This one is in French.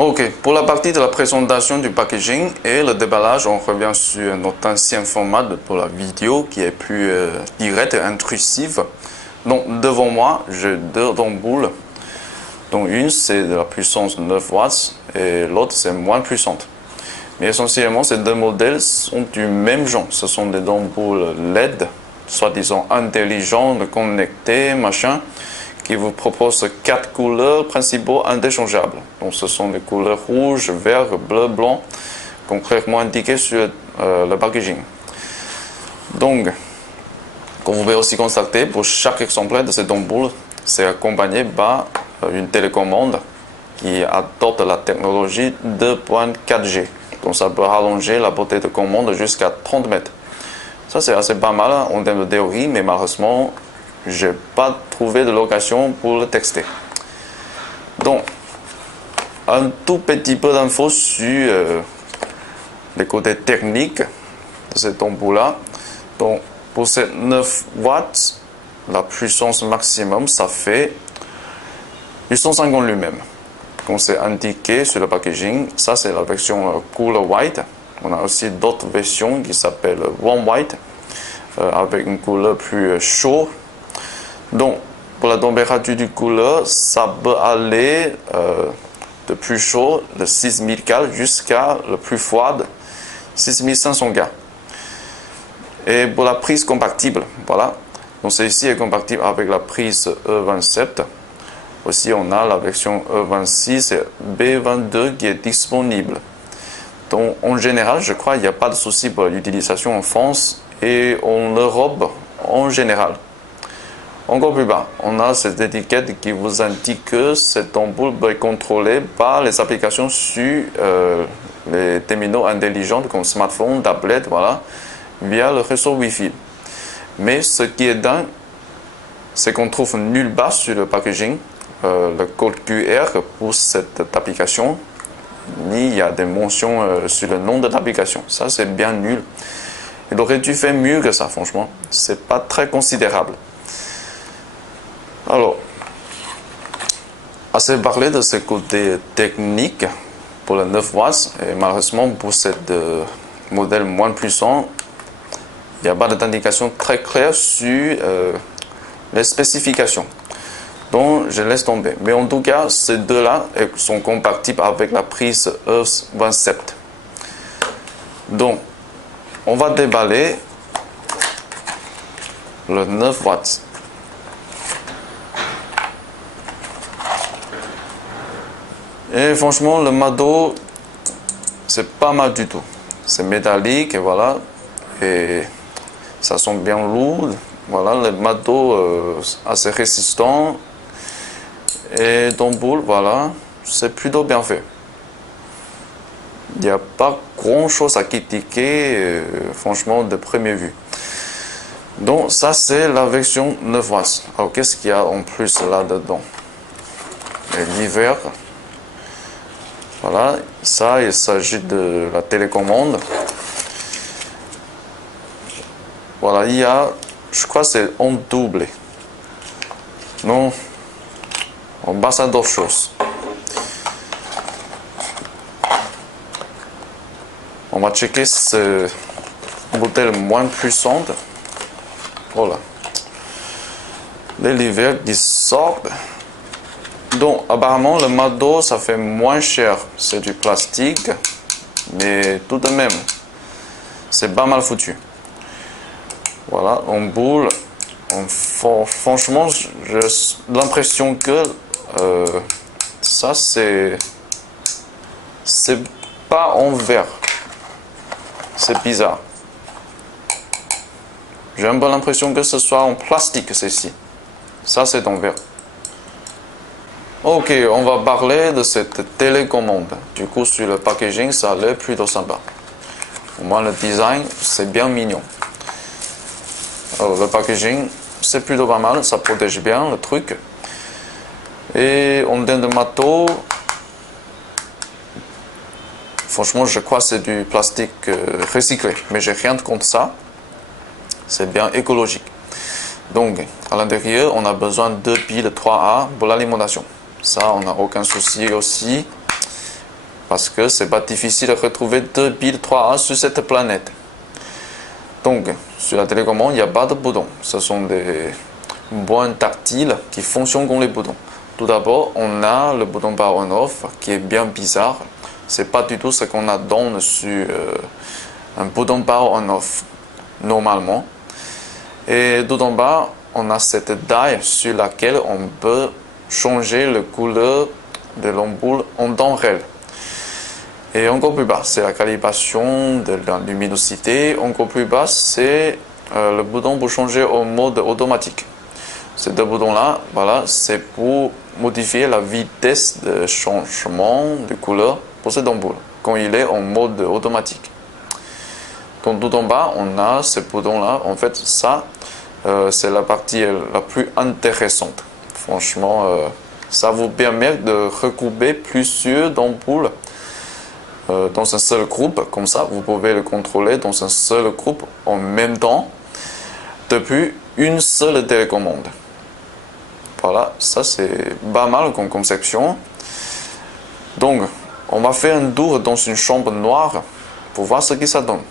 Ok, pour la partie de la présentation du packaging et le déballage, on revient sur notre ancien format pour la vidéo qui est plus direct et intrusif. Donc devant moi, j'ai deux boules. Donc une c'est de la puissance 9 watts et l'autre c'est moins puissante. Mais essentiellement, ces deux modèles sont du même genre. Ce sont des ampoules LED, soi-disant intelligentes, connectées, machin, qui vous proposent 4 couleurs principaux indéchangeables. Donc ce sont des couleurs rouge, vert, bleu, blanc, concrètement indiquées sur le packaging. Donc, comme vous pouvez aussi constater, pour chaque exemplaire de cette ampoule, c'est accompagné par une télécommande qui adopte la technologie 2.4G. Donc ça peut rallonger la portée de commande jusqu'à 30 mètres. Ça c'est assez pas mal en termes de théorie, mais malheureusement, je n'ai pas trouvé de location pour le tester. Donc, un tout petit peu d'infos sur les côtés techniques de cette ampoule-là. Donc, pour cette 9 watts, la puissance maximum, ça fait 850 lumens. Comme c'est indiqué sur le packaging, ça c'est la version Cooler White. On a aussi d'autres versions qui s'appellent Warm White, avec une couleur plus chaude. Donc, pour la température du couleur, ça peut aller de plus chaud de 6000 K jusqu'à le plus froid de 6500 K. Et pour la prise compatible, voilà. Donc, celle-ci est compatible avec la prise E27. Aussi, on a la version E26 et B22 qui est disponible. Donc, en général, je crois qu'il n'y a pas de souci pour l'utilisation en France et en Europe en général. Encore plus bas, on a cette étiquette qui vous indique que cette ampoule peut être contrôlée par les applications sur les terminaux intelligents comme smartphone, tablette, voilà, via le réseau Wi-Fi. Mais ce qui est dingue, c'est qu'on trouve nulle part sur le packaging le code QR pour cette application, ni il y a des mentions sur le nom de l'application. Ça, c'est bien nul. Il aurait dû faire mieux que ça, franchement. C'est pas très considérable. Alors, assez parlé de ce côté technique pour le 9 watts, et malheureusement pour ce modèle moins puissant, il n'y a pas d'indication très claire sur les spécifications. Donc, je laisse tomber. Mais en tout cas, ces deux-là sont compatibles avec la prise E27. Donc, on va déballer le 9 watts. Et franchement, le mado, c'est pas mal du tout. C'est métallique, et voilà. Et ça sent bien lourd. Voilà, le mado assez résistant. Et d'ampoule, voilà, c'est plutôt bien fait. Il n'y a pas grand chose à critiquer, franchement, de première vue. Donc, ça, c'est la version 9 watts. Alors, qu'est-ce qu'il y a en plus là-dedans? L'hiver. Voilà, ça, il s'agit de la télécommande. Voilà, il y a, je crois que c'est en doublé. Non, en bas, ça d'autres choses. On va checker ce modèle moins puissante. Voilà. Les livres qui sortent. Donc, apparemment, le mado, ça fait moins cher. C'est du plastique. Mais tout de même, c'est pas mal foutu. Voilà, en boule. Franchement, j'ai l'impression que ça, c'est pas en verre. C'est bizarre. J'ai un peu l'impression que ce soit en plastique, ceci. Ça, c'est en verre. Ok, on va parler de cette télécommande. Du coup, sur le packaging, ça a l'air plutôt sympa. Au moins, le design, c'est bien mignon. Alors, le packaging, c'est plutôt pas mal. Ça protège bien le truc. Et en termes de matos, franchement, je crois que c'est du plastique recyclé. Mais j'ai rien contre ça. C'est bien écologique. Donc, à l'intérieur, on a besoin de piles 3A pour l'alimentation. Ça, on n'a aucun souci aussi. parce que c'est pas difficile de retrouver 2 bits 3A sur cette planète. Donc, sur la télécommande, il n'y a pas de boutons. Ce sont des boîtes tactiles qui fonctionnent comme les boutons. Tout d'abord, on a le bouton power on-off qui est bien bizarre. C'est pas du tout ce qu'on donne sur un bouton power on-off normalement. Et tout en bas, on a cette daille sur laquelle on peut changer la couleur de l'ampoule en temps réel. Et encore plus bas, c'est la calibration de la luminosité. Encore plus bas, c'est le bouton pour changer au mode automatique. Ces deux boutons-là, voilà, c'est pour modifier la vitesse de changement de couleur pour cette ampoule quand il est en mode automatique. Donc tout en bas, on a ce bouton-là. En fait, ça, c'est la partie la plus intéressante. Franchement, ça vous permet de regrouper plusieurs ampoules dans un seul groupe. Comme ça, vous pouvez le contrôler dans un seul groupe en même temps depuis une seule télécommande. Voilà, ça c'est pas mal comme conception. Donc, on va faire un tour dans une chambre noire pour voir ce que ça donne.